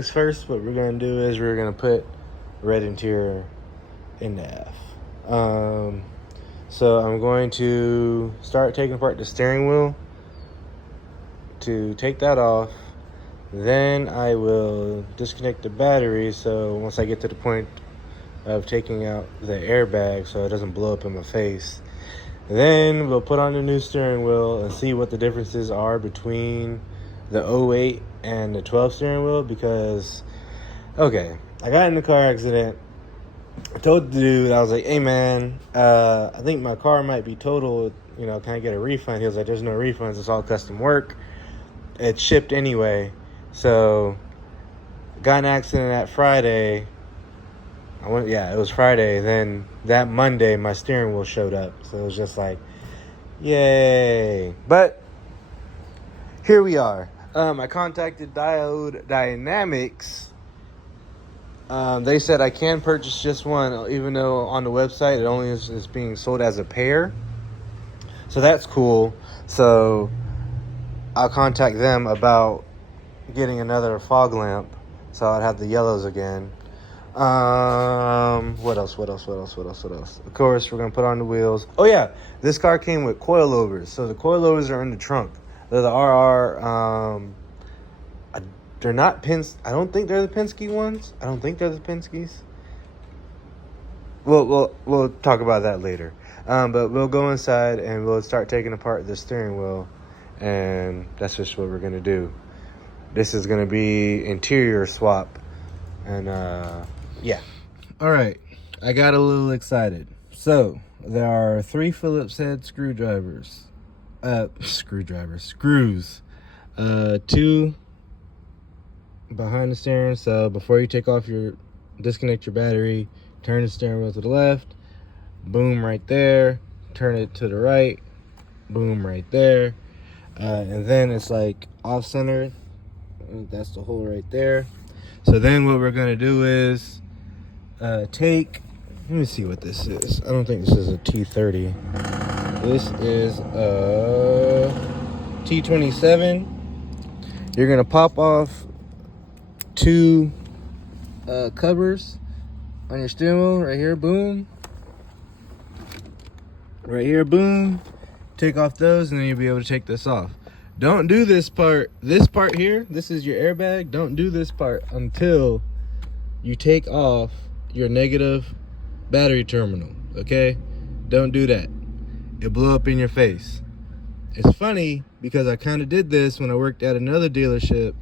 things first, what we're going to do is we're going to put red interior in the F. So I'm going to start taking apart the steering wheel to take that off. Then I will disconnect the battery, so once I get to the point of taking out the airbag so it doesn't blow up in my face, then we'll put on the new steering wheel and see what the differences are between the 08 and the 12 steering wheel. Because, okay, I got in a car accident. I told the dude, I was like, hey man, I think my car might be totaled, you know, can I get a refund? He was like, there's no refunds, it's all custom work. It's shipped anyway. So, got in an accident that Friday. It was Friday. Then that Monday, my steering wheel showed up. So it was just like, yay. But here we are. I contacted Diode Dynamics. They said I can purchase just one, even though on the website it only is being sold as a pair. So that's cool. So I'll contact them about getting another fog lamp, so I'd have the yellows again. What else? Of course, we're gonna put on the wheels. Oh yeah, this car came with coilovers. So the coilovers are in the trunk. They're the RR. They're not Pins. I don't think they're the Penske ones. I don't think they're the Penske's. We'll talk about that later. But we'll go inside and we'll start taking apart the steering wheel, and that's just what we're gonna do. This is going to be interior swap. And, yeah. All right. I got a little excited. So, there are 3 Phillips head screws. 2 behind the steering. So, before you take off disconnect your battery, turn the steering wheel to the left. Boom, right there. Turn it to the right. Boom, right there. And then it's like off-center. That's the hole right there. So then what we're gonna do is let me see what this is. I don't think this is a T30. This is a T27. You're gonna pop off 2 covers on your steering wheel right here. Boom. Right here. Boom. Take off those, and then you'll be able to take this off. Don't do this part. This part here, this is your airbag. Don't do this part until you take off your negative battery terminal, okay? Don't do that. It blew up in your face. It's funny because I kind of did this when I worked at another dealership.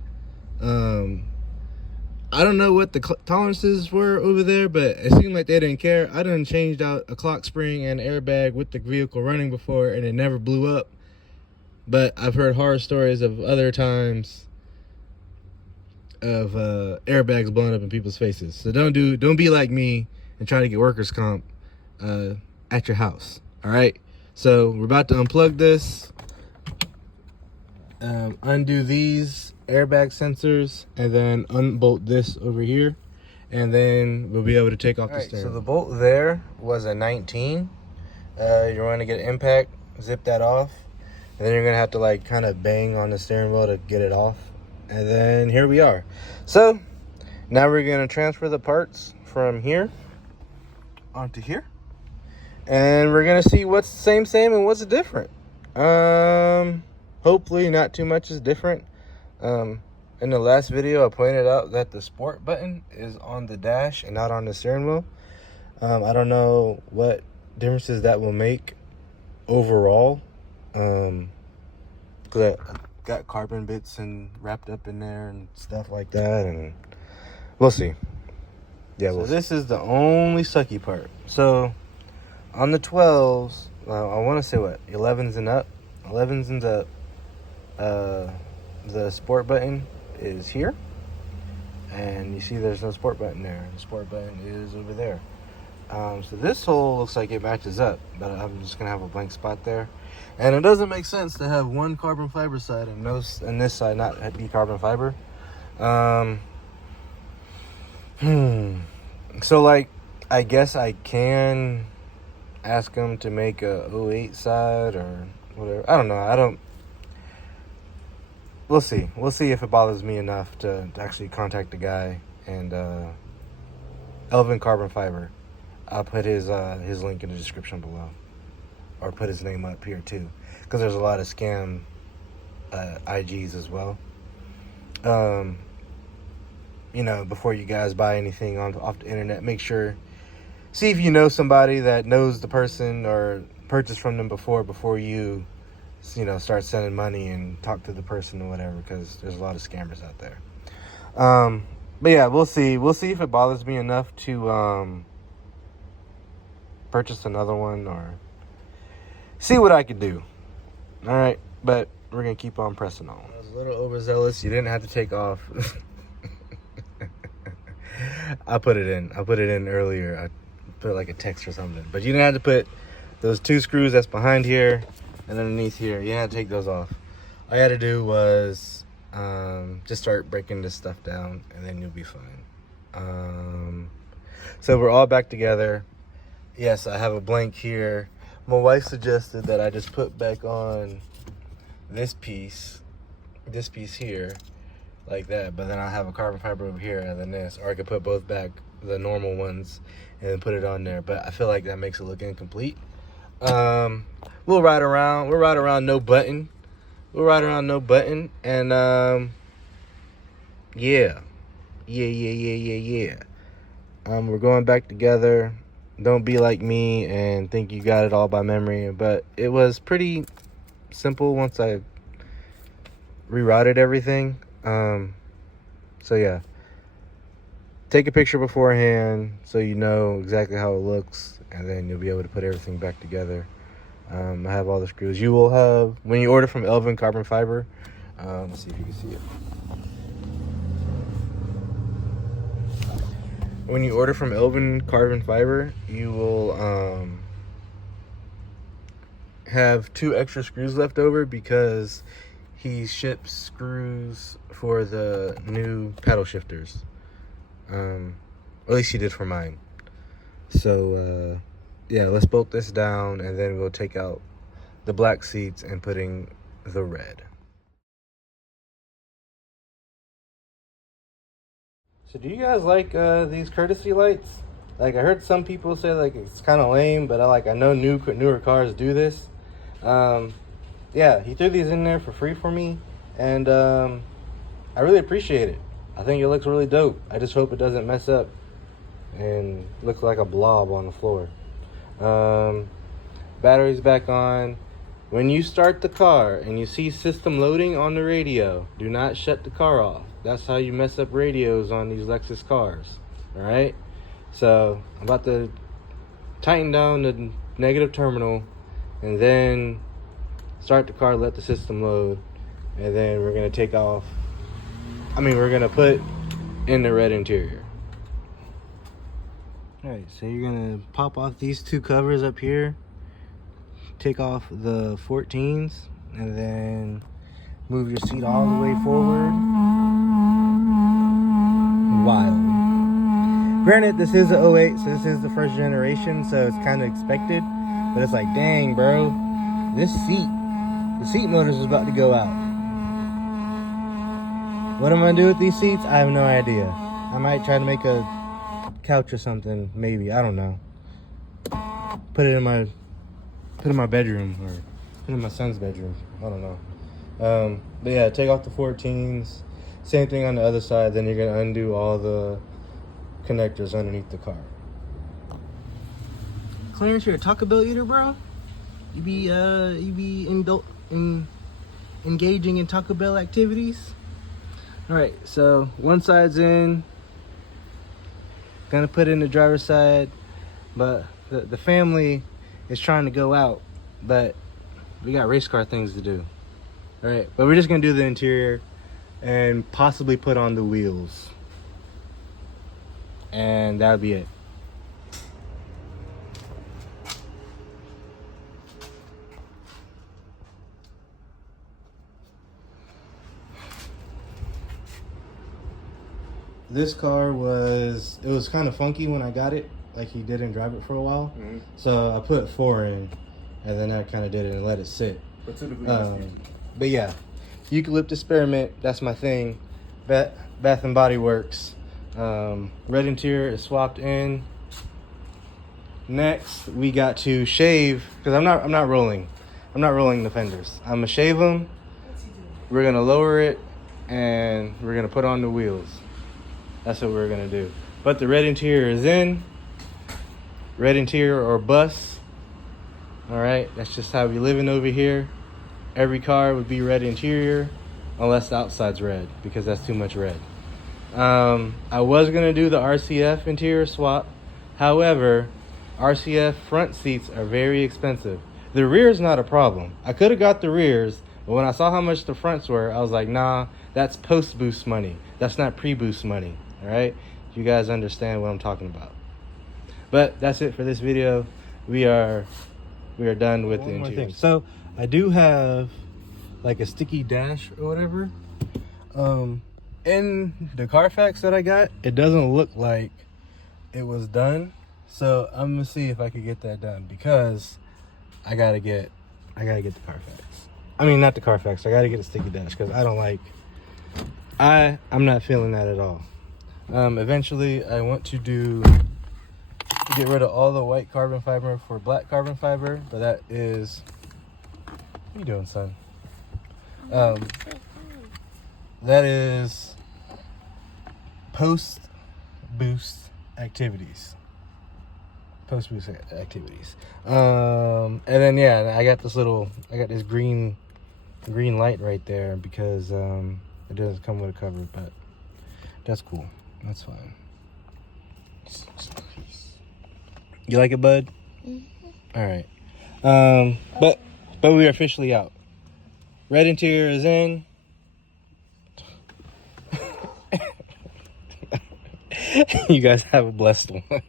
I don't know what the tolerances were over there, but it seemed like they didn't care. I done changed out a clock spring and airbag with the vehicle running before, and it never blew up. But I've heard horror stories of other times of airbags blowing up in people's faces. So don't be like me and try to get workers' comp at your house. All right. So we're about to unplug this, undo these airbag sensors, and then unbolt this over here, and then we'll be able to take off the steering. So the bolt there was a 19. You're going to get an impact, zip that off. And then you're going to have to like kind of bang on the steering wheel to get it off. And then here we are. So now we're going to transfer the parts from here onto here. And we're going to see what's the same and what's different. Hopefully not too much is different. In the last video, I pointed out that the sport button is on the dash and not on the steering wheel. I don't know what differences that will make overall. Cause I got carbon bits and wrapped up in there and stuff like that, and we'll see. Yeah, so this is the only sucky part. So on the 12s, I want to say what 11s and up. The sport button is here, and you see there's no sport button there. The sport button is over there. So this hole looks like it matches up, but I'm just gonna have a blank spot there. And it doesn't make sense to have one carbon fiber side and this side not be carbon fiber. So like, I guess I can ask them to make a 08 side or whatever. I don't know. we'll see. We'll see if it bothers me enough to actually contact the guy. And Elvin Carbon Fiber, I'll put his link in the description below, or put his name up here too, because there's a lot of scam IGs as well. You know, before you guys buy anything off the internet, make sure, see if you know somebody that knows the person or purchased from them before you know, start sending money and talk to the person or whatever, because there's a lot of scammers out there. But yeah, we'll see if it bothers me enough to purchase another one, or see what I could do. All right, but we're gonna keep on pressing on. I was a little overzealous. You didn't have to take off. I put it in earlier. I put like a text or something, but you didn't have to put those 2 screws that's behind here and underneath here. You didn't have to take those off. All you had to do was just start breaking this stuff down, and then you'll be fine. So we're all back together. Yes, I have a blank here. My wife suggested that I just put back on this piece here, like that, but then I'll have a carbon fiber over here and then this, or I could put both back, the normal ones, and then put it on there, but I feel like that makes it look incomplete. We'll ride around no button. And yeah. We're going back together. Don't be like me and think you got it all by memory, but it was pretty simple once I rerouted everything. So yeah, take a picture beforehand so you know exactly how it looks, and then you'll be able to put everything back together. I have all the screws. You will have, when you order from Elvin Carbon Fiber, let's see if you can see it. When you order from Elvin Carbon Fiber, you will have 2 extra screws left over, because he ships screws for the new paddle shifters. At least he did for mine. So yeah, let's bolt this down, and then we'll take out the black seats and putting the red. So do you guys like these courtesy lights? Like, I heard some people say like it's kind of lame, but I know newer cars do this. Yeah, he threw these in there for free for me, and I really appreciate it. I think it looks really dope. I just hope it doesn't mess up and looks like a blob on the floor. Battery's back on. When you start the car and you see system loading on the radio, do not shut the car off. That's how you mess up radios on these Lexus cars. All right, so I'm about to tighten down the negative terminal, and then start the car, let the system load, and then we're gonna take off. We're gonna put in the red interior. All right, so you're gonna pop off these 2 covers up here, take off the 14s, and then move your seat all the way forward. Wild. Granted, this is an 08, so this is the first generation, so it's kind of expected, but it's like, dang, bro, the seat motors is about to go out. What am I gonna do with these seats? I have no idea. I might try to make a couch or something, maybe. I don't know. Put it in my bedroom, or put it in my son's bedroom. I don't know. But yeah, take off the 14s. Same thing on the other side. Then you're gonna undo all the connectors underneath the car. Clarence, you're a Taco Bell eater, bro? You be engaging in Taco Bell activities? All right, so one side's in. Gonna put in the driver's side, but the family is trying to go out, but we got race car things to do. All right, but we're just gonna do the interior and possibly put on the wheels, and that'll be it. This car was kind of funky when I got it. Like, he didn't drive it for a while. Mm-hmm. So I put 4 in, and then I kind of did it and let it sit. But yeah, Eucalyptus spearmint, that's my thing. Bath and Body Works. Red interior is swapped in. Next, we got to shave, because I'm not rolling the fenders. I'm gonna shave them. We're gonna lower it, and we're gonna put on the wheels. That's what we're gonna do. But the red interior is in. Red interior or bust. All right, that's just how we living over here. Every car would be red interior, unless the outside's red, because that's too much red. I was gonna do the RCF interior swap. However, RCF front seats are very expensive. The rear is not a problem. I could have got the rears, but when I saw how much the fronts were, I was like, nah, that's post-boost money. That's not pre-boost money, all right? You guys understand what I'm talking about. But that's it for this video. We are done with the interior. So I do have like a sticky dash or whatever. In the Carfax that I got, it doesn't look like it was done. So I'm gonna see if I could get that done, because I gotta get the Carfax. I mean, not the Carfax. I gotta get a sticky dash, because I don't like. I'm not feeling that at all. Eventually, I want to get rid of all the white carbon fiber for black carbon fiber, but that is. What are you doing, son? That is post-boost activities. And then yeah, I got this green light right there, because it doesn't come with a cover, but that's cool. That's fine. You like it, bud? Mm-hmm. All right. But we are officially out. Red interior is in. You guys have a blessed one.